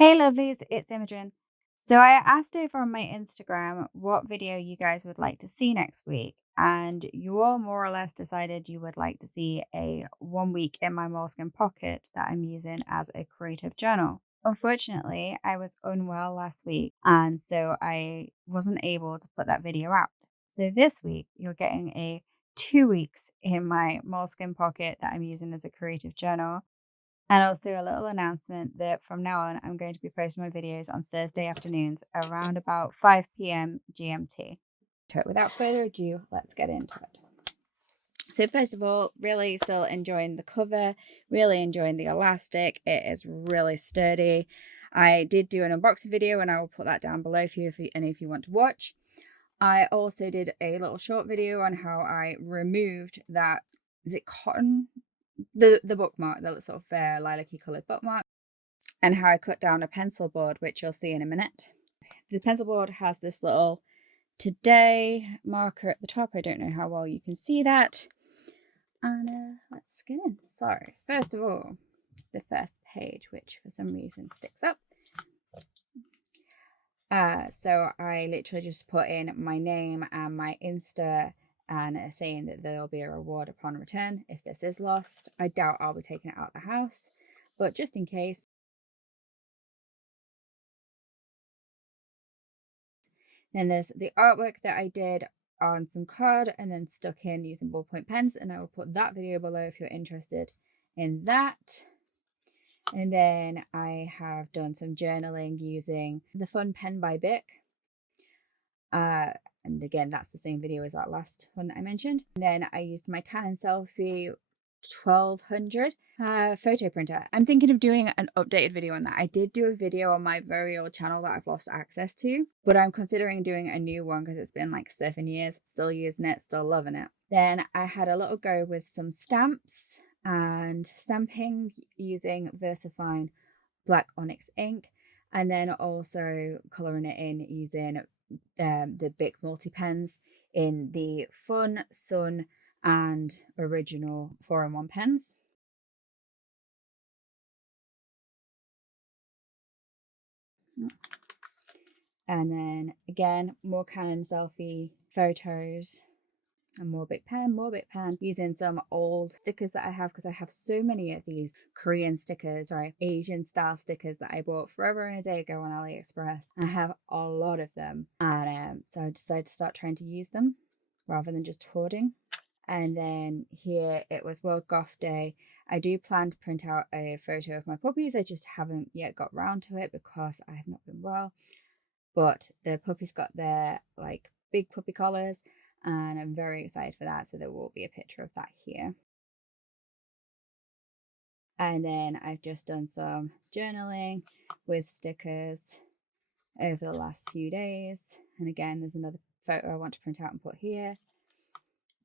Hey lovelies, it's Imogen. So I asked over on my Instagram what video you guys would like to see next week, and you all more or less decided you would like to see a 1 week in my Moleskine pocket that I'm using as a creative journal. Unfortunately, I was unwell last week, and so I wasn't able to put that video out. So this week, you're getting a 2 weeks in my Moleskine pocket that I'm using as a creative journal. And also a little announcement that from now on, I'm going to be posting my videos on Thursday afternoons around about 5 p.m. GMT. So without further ado, let's get into it. So first of all, really still enjoying the cover, really enjoying the elastic. It is really sturdy. I did do an unboxing video and I will put that down below for you if you want to watch. I also did a little short video on how I removed that, is it cotton? The bookmark, the sort of lilac-y coloured bookmark, and how I cut down a pencil board, which you'll see in a minute. The pencil board has this little today marker at the top. I don't know how well you can see that. And let's get in. So, first of all, the first page, which for some reason sticks up. So I literally just put in my name and my Insta and saying that there'll be a reward upon return if this is lost. I doubt I'll be taking it out of the house, but just in case. Then there's the artwork that I did on some card and then stuck in using ballpoint pens, and I will put that video below if you're interested in that. And then I have done some journaling using the Fun Pen by Bic. And again, that's the same video as that last one that I mentioned. And then I used my Canon Selphy 1200 photo printer. I'm thinking of doing an updated video on that. I did do a video on my very old channel that I've lost access to, but I'm considering doing a new one because it's been like 7 years, still using it, still loving it. Then I had a little go with some stamps and stamping using VersaFine black onyx ink, and then also colouring it in using the Bic multi pens in the Fun, Sun and original 4-in-1 pens. And then again, more Canon Selphy photos and more Bic pen, using some old stickers that I have because I have so many of these Korean stickers or Asian style stickers that I bought forever and a day ago on AliExpress. I have a lot of them, and so I decided to start trying to use them rather than just hoarding. And then here it was World Goth Day. I do plan to print out a photo of my puppies. I just haven't yet got round to it because I have not been well. But the puppies got their like big puppy collars, and I'm very excited for that. So there will be a picture of that here. And then I've just done some journaling with stickers over the last few days. And again, there's another photo I want to print out and put here.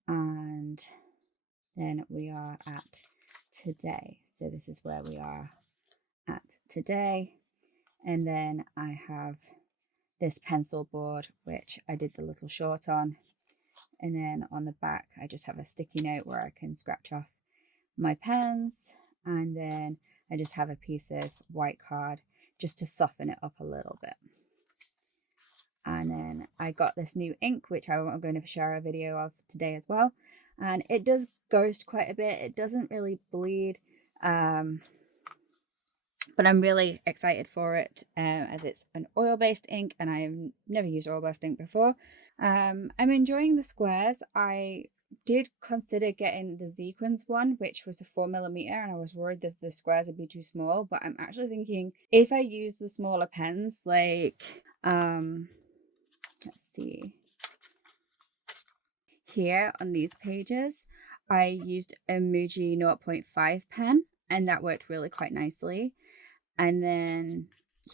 And then we are at today. So this is where we are at today. And then I have this pencil board, which I did the little short on. And then on the back, I just have a sticky note where I can scratch off my pens. And then I just have a piece of white card just to soften it up a little bit. And then I got this new ink, which I'm going to share a video of today as well. And it does ghost quite a bit. It doesn't really bleed, but I'm really excited for it as it's an oil-based ink, and I've never used oil-based ink before. I'm enjoying the squares. I did consider getting the sequins one, which was a 4mm, and I was worried that the squares would be too small, but I'm actually thinking if I use the smaller pens, like let's see, here on these pages, I used a Muji 0.5 pen, and that worked really quite nicely. And then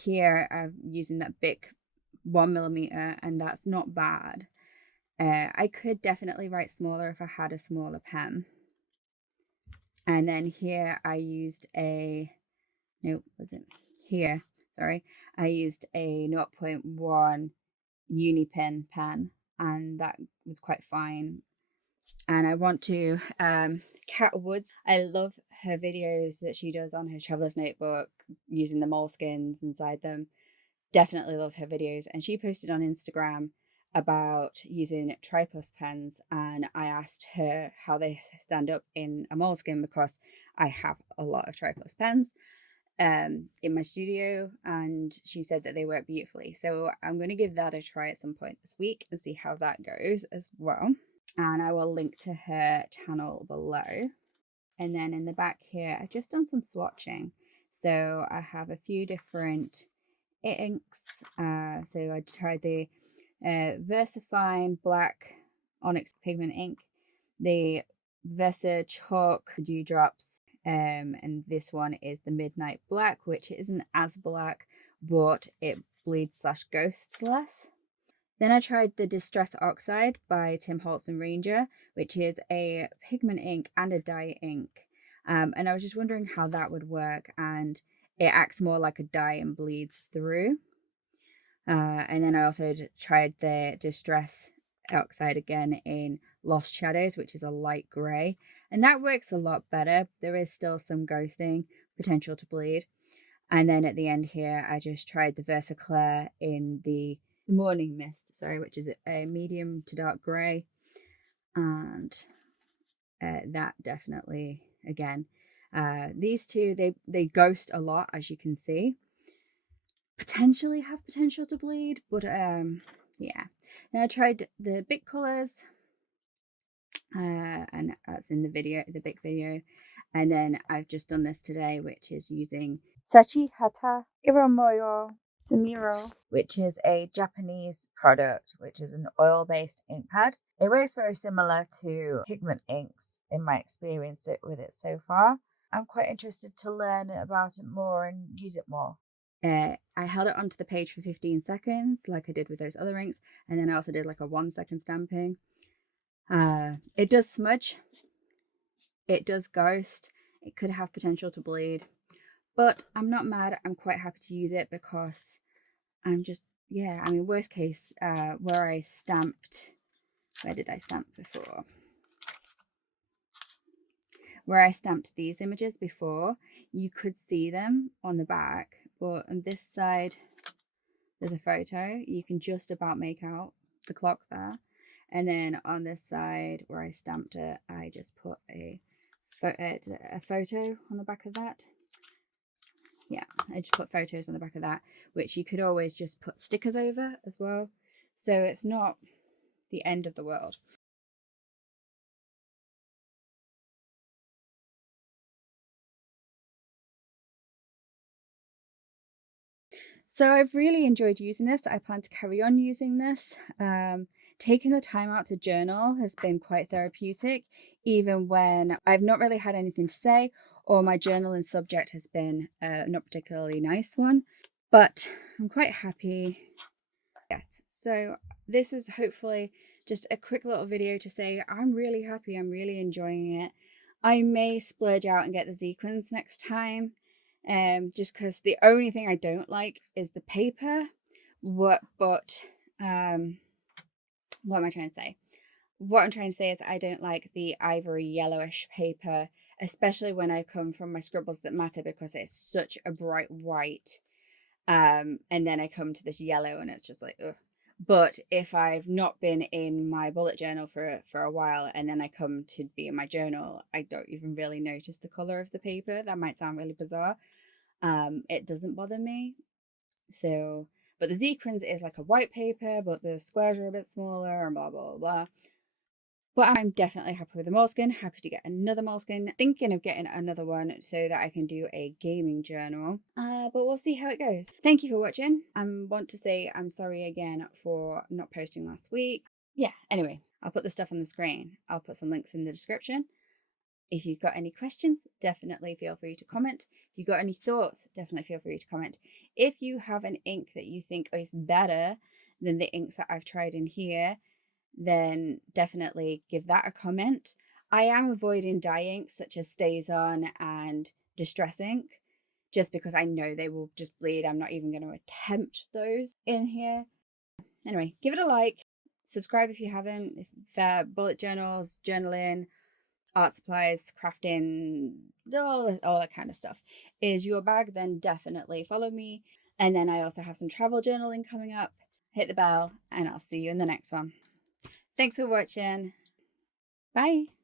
here I'm using that Bic 1mm, and that's not bad. I could definitely write smaller if I had a smaller pen. And then here I used I used a 0.1 Unipen pen, and that was quite fine. And I want to, CatWoods, I love her videos that she does on her traveler's notebook using the moleskines inside them. Definitely love her videos. And she posted on Instagram about using Triplus pens, and I asked her how they stand up in a moleskin because I have a lot of Triplus pens in my studio, and she said that they work beautifully. So I'm going to give that a try at some point this week and see how that goes as well. And I will link to her channel below. And then in the back here, I've just done some swatching. So I have a few different inks. So I tried the VersaFine Black Onyx Pigment ink, the Versa Chalk Dewdrops, and this one is the Midnight Black, which isn't as black, but it bleeds / ghosts less. Then I tried the Distress Oxide by Tim Holtz and Ranger, which is a pigment ink and a dye ink. And I was just wondering how that would work, and it acts more like a dye and bleeds through. And then I also tried the Distress Oxide again in Lost Shadows, which is a light grey, and that works a lot better. There is still some ghosting potential to bleed. And then at the end here, I just tried the Versaclair in the Morning Mist, which is a medium to dark grey, and that definitely, again, these two, they ghost a lot, as you can see, potentially have potential to bleed, but yeah. Now I tried the Bic colors, and that's in the Bic video, and then I've just done this today, which is using Shachihata Iromoyo Sumiro, which is a Japanese product, which is an oil-based ink pad. It works very similar to pigment inks in my experience with it so far. I'm quite interested to learn about it more and use it more. I held it onto the page for 15 seconds, like I did with those other inks, and then I also did like a 1-second stamping. It does smudge, it does ghost, it could have potential to bleed, but I'm not mad. I'm quite happy to use it because I'm just, yeah, I mean, worst case, where I stamped, where did I stamp before? Where I stamped these images before, you could see them on the back, but on this side, there's a photo. You can just about make out the clock there. And then on this side where I stamped it, I just put a photo on the back of that. Yeah, I just put photos on the back of that, which you could always just put stickers over as well. So it's not the end of the world. So I've really enjoyed using this. I plan to carry on using this. Taking the time out to journal has been quite therapeutic, even when I've not really had anything to say or my journaling subject has been not particularly nice one. But I'm quite happy. Yes. So this is hopefully just a quick little video to say I'm really happy. I'm really enjoying it. I may splurge out and get the sequins next time. Just because the only thing I don't like is the paper. What am I trying to say? What I'm trying to say is I don't like the ivory yellowish paper, especially when I come from my Scribbles That Matter, because it's such a bright white. And then I come to this yellow and it's just like, ugh. But if I've not been in my bullet journal for a while and then I come to be in my journal, I don't even really notice the color of the paper. That might sound really bizarre. It doesn't bother me. So, but the sequins is like a white paper, but the squares are a bit smaller and blah, blah, blah. But I'm definitely happy with the Moleskine, happy to get another Moleskine, thinking of getting another one so that I can do a gaming journal. But we'll see how it goes. Thank you for watching. I want to say I'm sorry again for not posting last week. Yeah, anyway, I'll put the stuff on the screen. I'll put some links in the description. If you've got any questions, definitely feel free to comment. If you've got any thoughts, definitely feel free to comment. If you have an ink that you think is better than the inks that I've tried in here, then definitely give that a comment. I am avoiding dye inks such as StazOn and Distress ink, just because I know they will just bleed. I'm not even going to attempt those in here. Anyway, give it a like, subscribe if you haven't. If bullet journals, journaling, art supplies, crafting, all that kind of stuff is your bag, then definitely follow me. And then I also have some travel journaling coming up. Hit the bell and I'll see you in the next one. Thanks for watching. Bye.